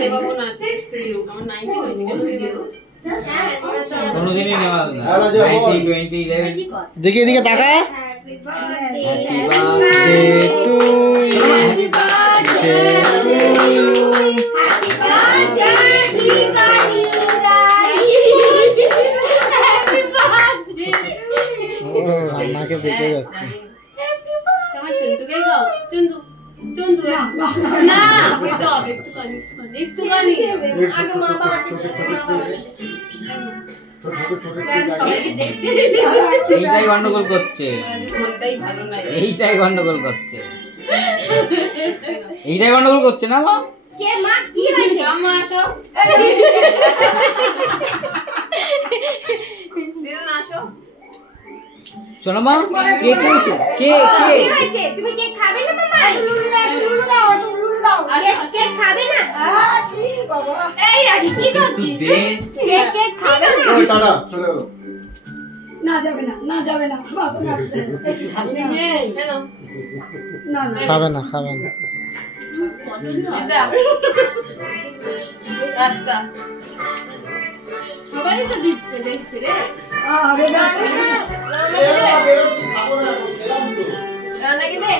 নেবাবো না নেক্সট রিউ আমার 90 হয়েছে কেন রিউ কোনদিনই নেওয়া না 90 20 11 দেখি এদিকে তাকা happy birthday to you happy birthday আমাকে দেখে যাচ্ছে তোমার চুন্টুকে খাও চুন্টু চুন্টু না একটুখানি আগে মা বাবা সবাইকে দেখতে এইটাই গন্ডগোল করছে মনটাই ভালো নাই এইটাই গন্ডগোল করছে এইটাই গন্ডগোল করছে না মা কে মা কি হয়েছে আম্মা আসো দিদুন আসো শোনো মা কে করেছে কে কে কি হয়েছে তুমি কেক খাবে না মামা লুলু দাও কেক খাবে না কি বাবা এই রাখি কি করছিস কেক খাবে না ওই টাটা চলে গেল না যাবে না মা তো নাচছে খাবি না হ্যালো না খাবে না এটা রাস্তা সবাই তো দিচ্ছে দেখছে রে আরে বাবা বেরোচ্ছি খাবো না খেলাম তো রান্না কি দে